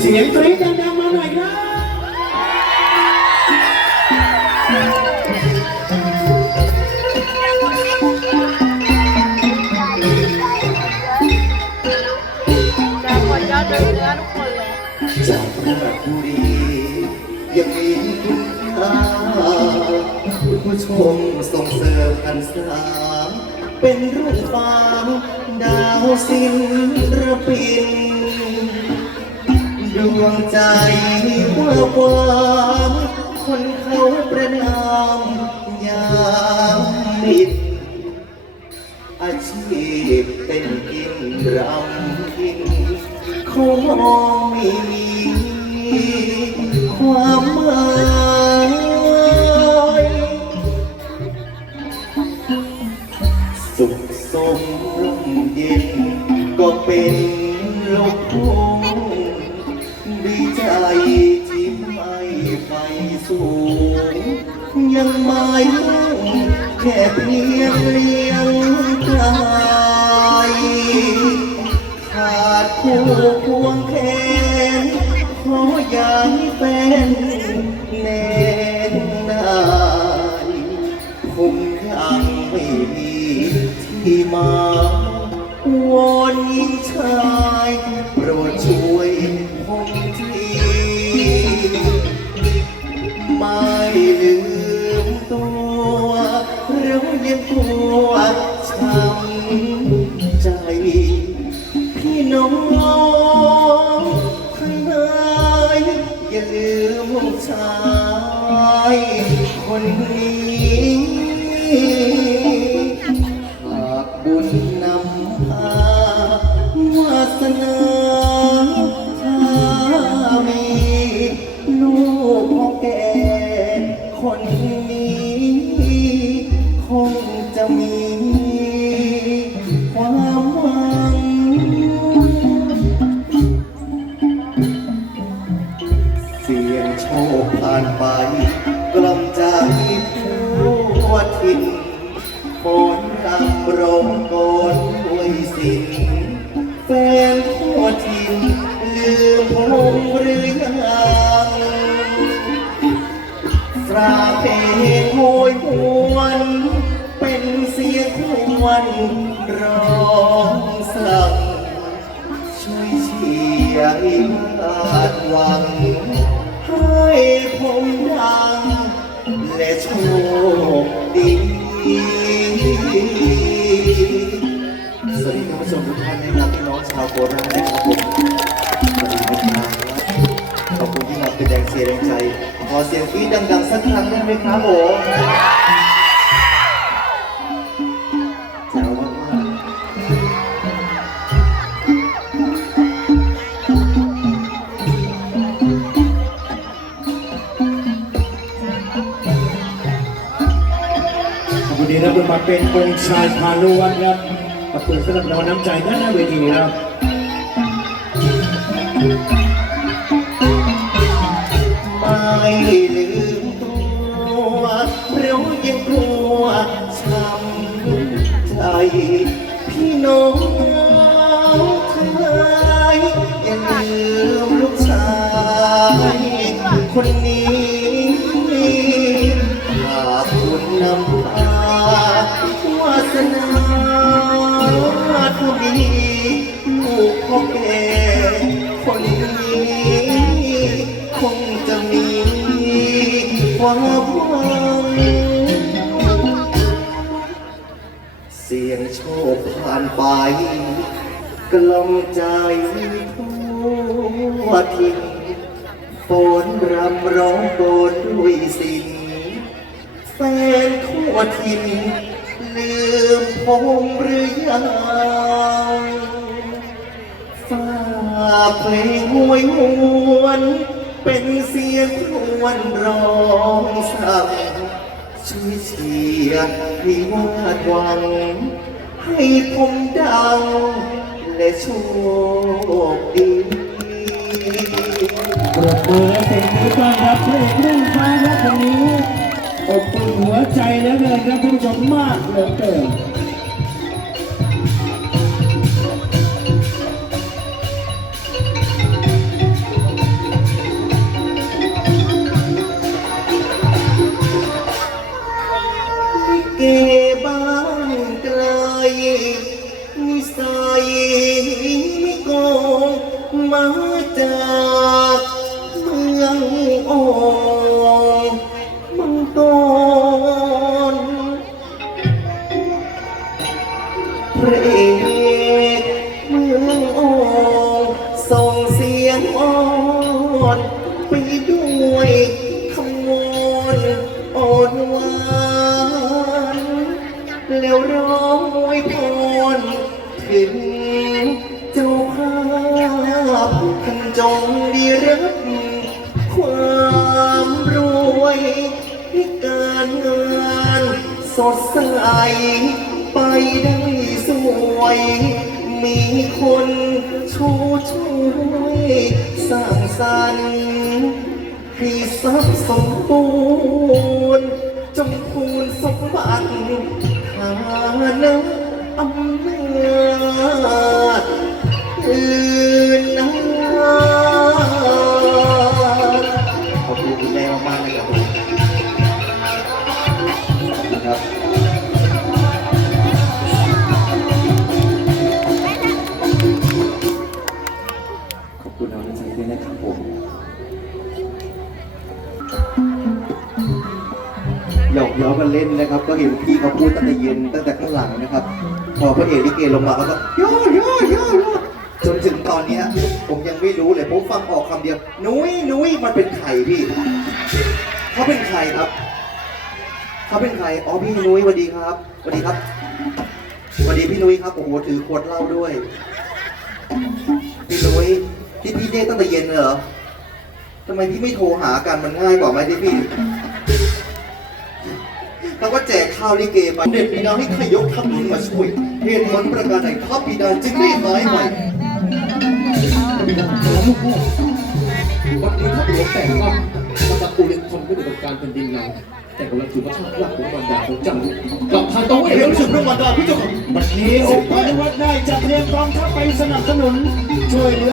เสียงกรี๊ดดังๆมาหน่อยครับแต่คนยอดเนื้อทุกคนเลยจากราชบุรียังมีคุณค่าผู้ชมส่งเสริมกันสาเป็นรุ่งฟ้าดาวศิลปิน ดวงใจว่าวามคนเขาประนามยามนิดอาชีพเป็นกินรำกินเขามองไม่มีความหมายสุขสมร่มเย็นก็เป็นลมทุ่ จที่ไม่ไปสูง ยังไม่แค่เพียงเลี้ยงกายขาดคู่ควงแขนขออยาให้แฟนแน่นายคงยังไม่มีที่มาวอนยิงชา โชคผ่านไป กล่อมใจทั่วทินฝนรำรงโกนด้วยสิ้นแฟนทั่วทินลืมผมหรือยังฟราเพโหยหวน เป็นเสียงครวญร้องสั่งช่วยเชียร์ให้ขาดหวัง โคราชนะครับผมสวัสดีนะครับขอบคุณที่มาเป็นแรงเชียร์แรงใจ ขอเสียงฟีดดังๆสักครั้งได้ไหมครับผมแจ๋วมากๆขอบคุณดีนะคุณมาเป็นองค์ชายพานุวัฒน์ครับขอบคุณสำหรับรางน้ำใจด้านหน้าเวทีครับ ไม่ลืมตัวเรายังกลัวช้ำใจพี่น้องทั้งหลายอย่าลืมลูกชายคนนี้หากคุณนำพาวาสนาทวีลูกพ่อแก่ คนนี้คงจะมีความหวังเสียงโชคผ่านไป กล่อมใจทั่วทินฝนรำร้องโบนด้วยสิ่งแฟนทั่วทิ้นลืมผมหรือยัง เพลงหวยหวน เป็นเสียงครวญร้องสั่งช่วยเชียร์ให้วาดหวัง ให้ผมดัง และโชคดีปรบมือและเสียงนี้ต้อนรับเพระเอกรุ่งฟ้าครับคนนี้อบอุ่นหัวใจเหลือเกินครับท่านผู้ชมมากเหลือเกิน จากเมืองโอ่งมังกรพระเอกเมืองโอ่งส่งเสียงอ่อนไปด้วยคำวอนอ่อนหวานแล้วร้องอวยพรถึง จงดีรับความรวยให้การงานสดใสไปได้สวย มีคนชูช่วยสร้างสรรค์ให้ทรัพย์สมบูร มากๆนะครับผมนะครับขอบคุณน้องนิสัยด้วยนะครับผมหยอกเย้ากันเล่นนะครับ ก็เห็นพี่เขาพูดตั้งแต่เย็นตั้งแต่ข้างหลังนะครับ พอพระเอกลิเกลงมาเขาก็ย่อย่อย่อย่อจนถึงตอนเนี้ย ผมยังไม่รู้เลย ผมฟังออกคำเดียว นุ้ยนุ้ยมันเป็นใครพี่ เขาเป็นใครครับ เขาเป็นใคร อ๋อพี่นุ้ยสวัสดีครับสวัสดีครับสวัสดีพี่นุ้ยครับ โอ้โหถือขวดเหล้าด้วย พี่นุ้ยที่พี่เรียกตั้งแต่เย็นเลยเหรอทำไมพี่ไม่โทรหากันมันง่ายกว่าไหมที่พี่เราก็แจกข้าวลิเกไปเด็ดปีดาให้ขยกทัพทิมมาช่วยเหตุผลประการใดทัพปีดาจึงรีบหายไป วันนี้ถ้าหลวงแต่งว่ามาจากกุลินทนไม่ได้กับการแผ่นดินเราแต่กำลังถือว่าชาติยากของบรรดาของเจังกับทางตะเวนเรื่องสุดเรื่องวันดาพี่เจ้าค่ะวันนี้องค์พระวัดได้จัดเตรียมกองทัพไปสนับสนุนช่วยเหลือ